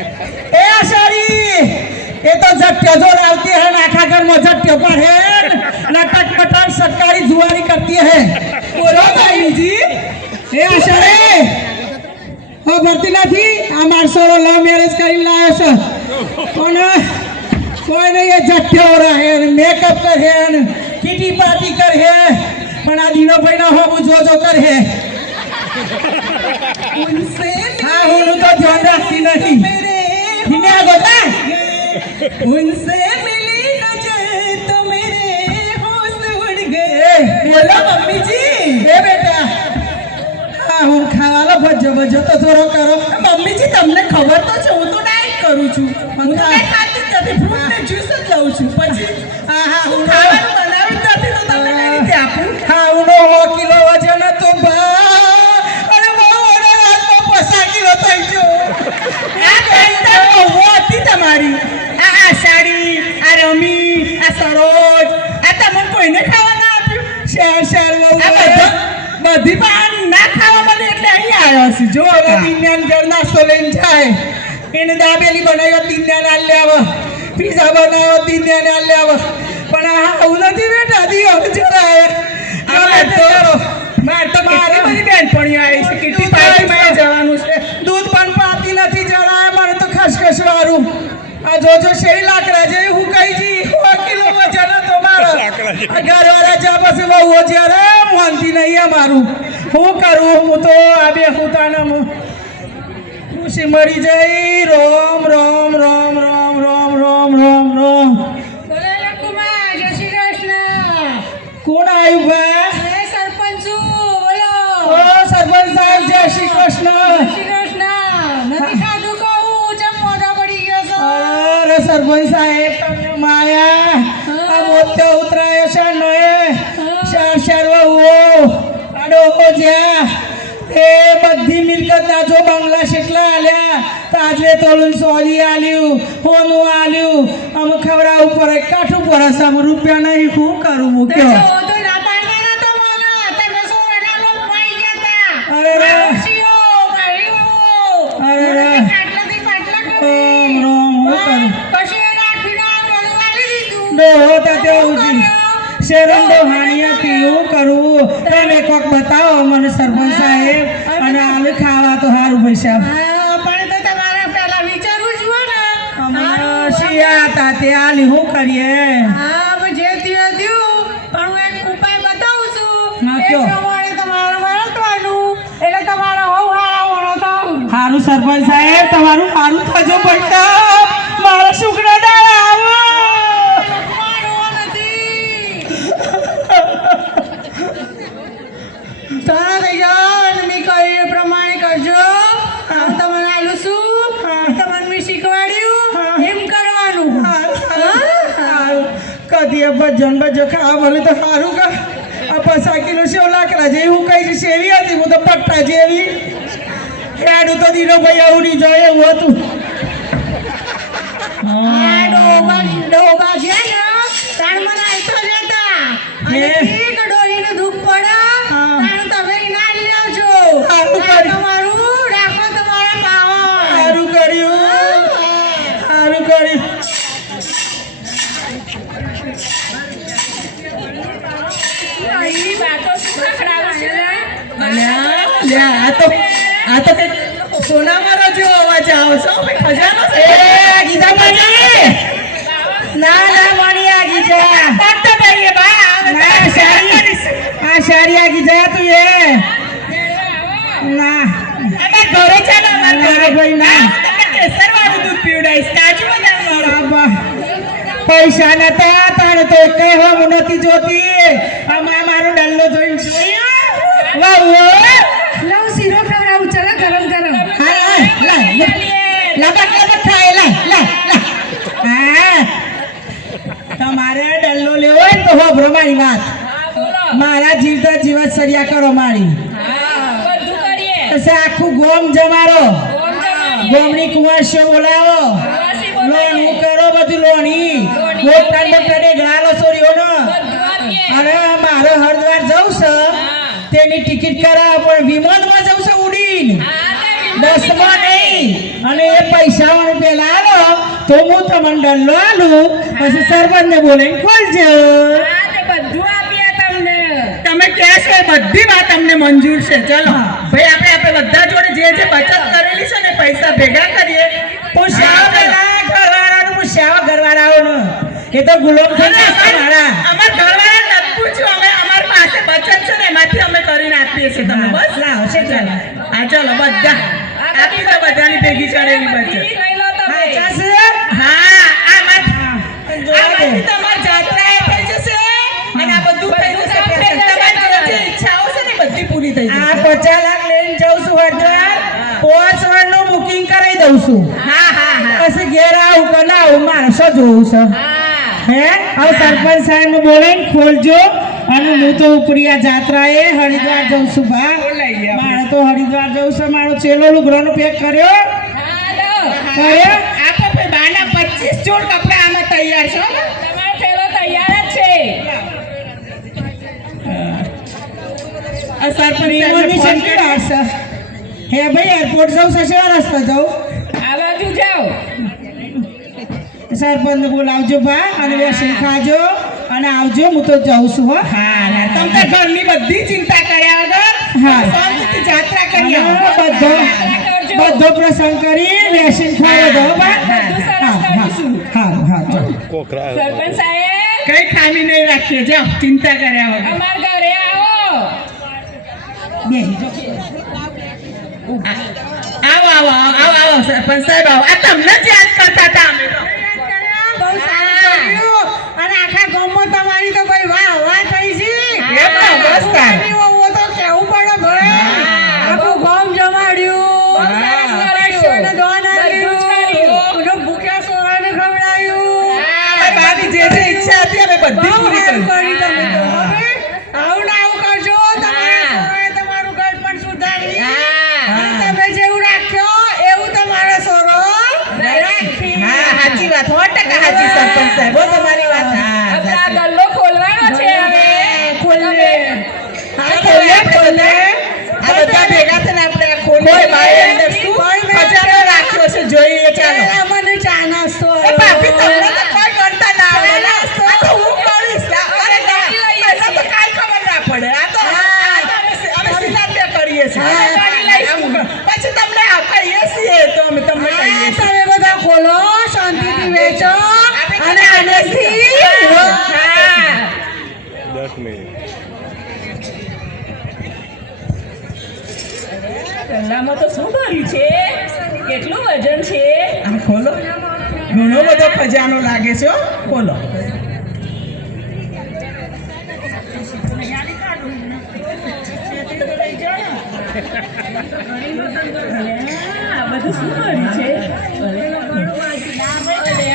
ए आषाढ़ी ये तो झटके जोर आती है ना आखा घर में झटके पर है नाटक पटान सरकारी जुआरी करती है बोलो भाई जी ए आषाढ़ी हो भरती નથી આ મારસો લવ મેરેજ કરી લાયો છે कोई नहीं ये झटके हो रहा है मेकअप कर है किटी पार्टी कर है पण आ दिनो पहिना हो जो जो कर है उनसे हाँ हूँ तो ध्यान रखती नहीं हिने आ गोता उनसे मिली नजर तो मेरे होश उड़ गए बोलो मम्मी जी ए बेटा हाँ हूँ खावाला भजो भजो तो जोरो करो मम्मी जी तमने खबर तो छे હું તો ડાયટ કરું છું હું તો કઈ ખાતી જ નથી ફ્રૂટ ને જ્યુસ જ લઉં છું પછી હા હા હું ખાવાનું બનાવી જ નથી તો તમને કઈ રીતે આપું હા હું 100 કિલો વજન તો અરે બહુ ઓરે રાતમાં 50 કિલો થઈ ગયો આ કઈતા બહુ હતી તમારી આ આષાઢી આ રમી આ સરોજ આ તમને કોઈને ખાવા ના આપ્યું શેર શેર બહુ બધી પાન ના ખાવા મને એટલે અહીં આવ્યો છે જો હવે દિન્યાન ઘર નાસ્તો લઈને જાય એને દાબેલી બનાવ્યો દિન્યાન આલ લેવ પીઝા બનાવ્યો દિન્યાન આલ લેવ પણ આ આવું નથી બેટા દિયો જરા મારી બધી બેનપણી આવી છે કેટલી પાર્ટીમાં જવાનું છે દૂધ પણ પાતી નથી જરા મને તો ખસખસ વાળું આ જોજો શેરી લાકડા જેવી હું કઈ જી 100 કિલો વજન હતો મારો ઘરવાળા જા પાસે બહુ જ્યારે મોનતી નહીં અમારું હું કરું હું તો આ બે હુતાના ખુશી મરી જઈ રોમ રોમ રોમ રોમ રોમ રોમ રોમ રોમ બોલો લકુમા જય શ્રી કૃષ્ણ કોણ આવ્યું બા એ સરપંચ બોલો ઓ સરપંચ સાહેબ જય શ્રી કૃષ્ણ જય શ્રી કૃષ્ણ નથી ખાધું કહું જમ મોઢા પડી ગયો છો અરે સરપંચ સાહેબ તમને માયા આ મોતે ઉતરાયો છે નએ ચાર ચાર વહુઓ આડો જ્યા એ બધી મિલકત નાજો બંગલા શેટલા આલ્યા તાજવે તોલન સોજી આલ્યું હોનું આલ્યું અમ ખવડા ઉપર કાઠું પર સમ રૂપિયા નહીં હું કરું મૂક્યો તો ના પાડના તો મને તમે સો એના લોક પાઈ ગયા અરે રે શિયો મારીઓ અરે રે આટલાથી પાટલા કરો ઓમ રોમ હું કરું પછી એ રાખીના મને વાલી દીધું ડોહો તાતે ઉજી શેરમ ડોહાણીયા પીવું કરું તમે કોક બતાવો મને સરપંચ સાહેબ અને આલે ખાવા તો સારું પૈસા પણ તો તમારે પહેલા વિચારવું જુઓ ને અમારા શિયા તાતે આલી હું કરીએ હા જે થયું થયું પણ હું એક ઉપાય બતાવું છું હા, એ કયો? પ્રમાણે તમારે વર્તવાનું એટલે તમારો બહુ હારા વણો થાવ સારું સરપંચ સાહેબ તમારું સારું થજો પૈસા મારા શુક્ર દાડા આવો તારા ભૈયા મેં કહ્યું એ પ્રમાણે કરજો હું તમને આલું છું તમને મેં શીખવાડ્યું એમ કરવાનું કદી ભજન ભજો ખાવા મળે તો સારું કા આ 50 કિલો સેવ લાકડા જેવી હું કઈ સેવી હતી હું તો પટ્ટા જેવી હેડું તો દીનો ભાઈ ઉડી જાય એવું હતું ડોબા છે ને તાણ મને આઈતો જતા અને ઠીક ડોહીને દુઃખ પડે તાણ તમે ના લ્યો છો તમારું રાખો તમારા પાવા સારું કર્યું સારું કર્યું અહીં વાતો શું ખખડાવે છે આ તો કઈ સોનામાં જેવો અવાજ આવશે ખજાનો છે ગીતા પાછી ના ના મણી આ ગીતા પટ્ટો દઈએ બા ના સારી આ ગીતા તું એ ના અમે ઘરે ચાલો મારે ભાઈ ના કેસર વાળું દૂધ પીવડાઈશ કાજુ બદામ વાળું પૈસા નતા તાણ તો કઈ હોમ નથી જોતી આમાં મારો ડલ્લો જોઈને જોયું વાહ લવ શીરો ખવડાવું ચલો ગરમ ગરમ તમારે ડલ્લો લેવો હોય તો હોભરો મારી વાત મારા જીવતા જીવત સરિયા કરો મારી આખું ગોમ જમારો ગોમની કુંવાસીઓ બોલાવો લોણી કરો બધું લોણી મોટા મોટા ગાલો સોરીઓનો અને મારે હરદ્વાર જવું છે તેની ટિકિટ કરાવ પણ વિમાનમાં જવું છે ઉડીને બસમાં નહીં કરી અને એ પૈસાઓને પેલા આલો તો હું તમને દંડો આલું પછી સરપંચને બોલાવીને ખોલજો. હા, તે બધું આપીએ તમને. તમે કહેશો એ બધી વાત અમને મંજૂર છે. ચલો ભાઈ આપણે બધા જોડે જે બચત કરેલી છે ને પૈસા ભેગા કરીએ. પૂછ્યા પેલા ઘરવાળાનું પૂછ્યા ઘરવાળાઓનું એ તો ગુલામ થઈ ગયા મારા. અમાર ઘરવાળા નથી પૂછ્યું, અમે અમાર પાસે બચત છે ને એમાંથી અમે કરીને આપીએ છીએ તમને. બસ લાવો છે. ચાલો હા, ચલો બધા આપી તો બધાની ભેગી ચડેલી બચત. લઈ લો તમે. હા ચાલશે. હા આમાંથી તમારી જાત્રા થઈ જશે અને આ બધું થઈ જશે. તમારી જે ઈચ્છાઓ છે ને બધી પૂરી થઈ જશે. આ 50 લાખ લઈને જાઉં છું હરદ્વાર. 5 વર્ષનું બુકિંગ કરાવી દઉં છું. પછી ઘેર આવું કે ના આવું માણસો જોવું છે. હે હવે સરપંચ સાહેબ નું બોલાવીને ખોલજો. અને હું તો ઉપરી આ જાત્રાએ હરિદ્વાર જઉં છું. બા મારે તો હરિદ્વાર જવું છે. મારો ચેલો લુગડાનો પેક કર્યો. કર્યો આપો ભાઈ બાના 25 જોડ કપડા આમાં તૈયાર છો. તમારો થેલો તૈયાર જ છે. આ સરપંચ સાહેબની શંકી વાત છે. હે ભાઈ એરપોર્ટ જવું છે શેવા રસ્તા જવું? આ બાજુ જાઓ. સરપંચ બોલાવજો બા અને બેસીને ખાજો અને આવજો. હું તો જાઉં છું. હો હા તમે ઘરની બધી ચિંતા કર્યા વગર શાંતિથી જાત્રા કરી આવો. બધો પ્રસંગ કરી બેસીને ખાઈ દો બા. હા સરપંચ સાહેબ, કઈ ખામી નહીં રાખીએ. જાઓ ચિંતા કર્યા વગર. અમાર ઘરે આવો. આવો સરપંચ સાહેબ આવો. આ તમને જ યાદ કરતા હતા અમે તો. બહુ સારું કર્યું. અને આખા ગામમાં તમારી તો ભાઈ વાહ વાહ થઈ છે. એમ ને? બસ તાર. ઓ તો કેવું પડે ભાઈ. આખું ગામ જમાડ્યું. રાષ્ટ્રને દાન આપ્યું. ભૂખ્યા સોરાને ખવડાવ્યું. બાની જે ઈચ્છા હતી અમે બધી પૂરી કરી. તમે તો હવે આવું ને આવું કરજો. તમારા સોરાએ તમારું ઘર પણ સુધારી. અને તમે જેવું રાખ્યો એવું તમારો સોરો રાખી. હા સાચી વાત. 100% સાચી સરપંચ સાહેબ. હો તમારી વાત. આપણે આ ગલ્લો ખોલવાનો છે હવે. ખોલે. આ બધા ભેગા થઈને આપણે આ ખોલીએ. બારે અંદર શું ખજાનો રાખ્યો છે જોઈએ. ચાલો મને ચા નાસ્તો એ ભાભી તમને તો કોઈ ગણતા ના આવે. આ તો હું કરીશ. અરે ના તો કાઈ ખબર ના પડે. આ તો અમે સીધા બે કરીએ છીએ. પછી તમને કહીએ છીએ તો અમે તમને કહીએ છીએ. તમે બધા ખોલો, શાંતિથી વેચો અને આનંદથી. હા 10 મિનિટ. ગલ્લામાં તો શું ભર્યું છે? કેટલું વજન છે? આ ખોલો. ઘણો બધો ખજાનો લાગે છે. ખોલો. આ બધું શું ભર્યું છે?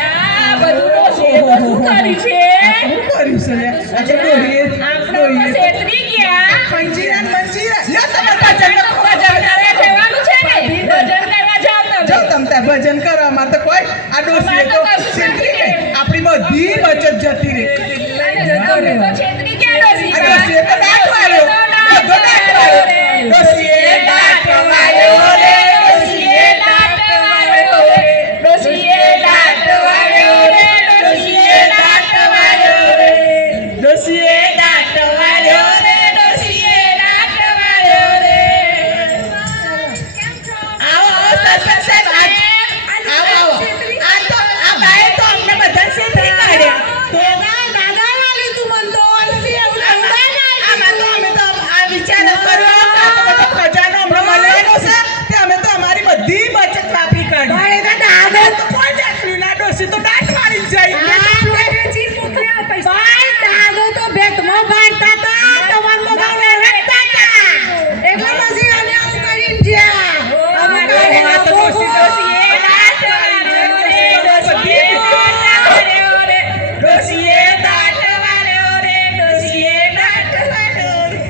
આ બધું તો છે. શું કર્યું છે? શું કર્યું છે લે? આજે ડોહીએ આપણે તો છેતરી ગયા. મંજીરા લ્યો તમે ભજન ભજન કરવા જવાનું છે ને? ભજન કરવા જાવ તમે. જો તમ તાર ભજન કરો. અમારે તો કોઈ આ ડોસીએ તો છેતરી ગઈ. આપણી બધી બચત જતી રહે. અમે તો છેતરી ગયા ડોસી. આ ડોસીએ તો દાંત વાળ્યો. બધો દાંત વાળ્યો. ડોસીએ દાંત વાળ્યો રે. ડોસીએ દાંત વાળ્યો રે. ડોસીએ દાંત વાળ્યો રે. ડોસીએ દાંત વાળ્યો રે. ડોસીએ દાંત વાળ્યો રે. ડોસીએ દાંત વાળ્યો રે. આવો સરપંચ સાહેબ. આવો. આ તો આ બાએ તો અમને બધા છેતરી કાઢ્યા. તો દાદા વાલી તું મન તો અલસી એવું આમાં તો અમે તો આ વિચાર કર્યો કે આ તો બધો ખજાનો અમને મળવાનો છે તે અમે તો અમારી બધી બચત વાપરી કાઢી. ભાઈ તો દાદા તો કોઈ જાતનું ના ડોસી તો દાંત વાળી જ જાય. ભાઈ દાદો તો ભેટમાં બાંધતા હતા. તમાર બધા વેરતા હતા. એટલે પછી અમે આવું કરીને જ્યાં. અમે આ તો ડોસીએ દાંત વાળ્યો રે. ડોસીએ દાંત વાળ્યો રે. ડોસીએ દાંત વાળ્યો રે. ડોસીએ દાંત વાળ્યો રે.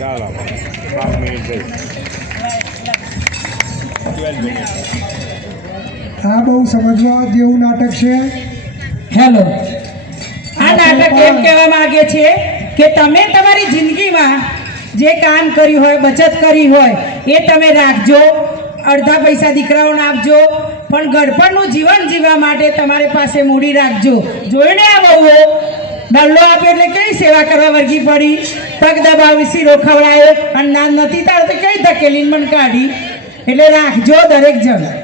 ચાલો 5 મિનિટ થઈ. 12 મિનિટ. આ બહુ સમજવા જેવું નાટક છે. હેલો આ નાટક એમ કહેવા માંગે છે કે તમે તમારી જિંદગીમાં જે કામ કર્યું હોય બચત કરી હોય એ તમે રાખજો અડધા પૈસા દીકરાઓને આપજો, પણ ગળપણનું જીવન જીવવા માટે તમારી પાસે મૂડી રાખજો. જોઈને આ બહુઓ ડલ્લો આપ્યો એટલે કઈ સેવા કરવા વર્ગી પડી, પગ દબાવી શીરો ખવડાયો અને ના નથી તાર તો કઈ ધકેલીને મને કાઢી. એટલે રાખજો દરેક જણ.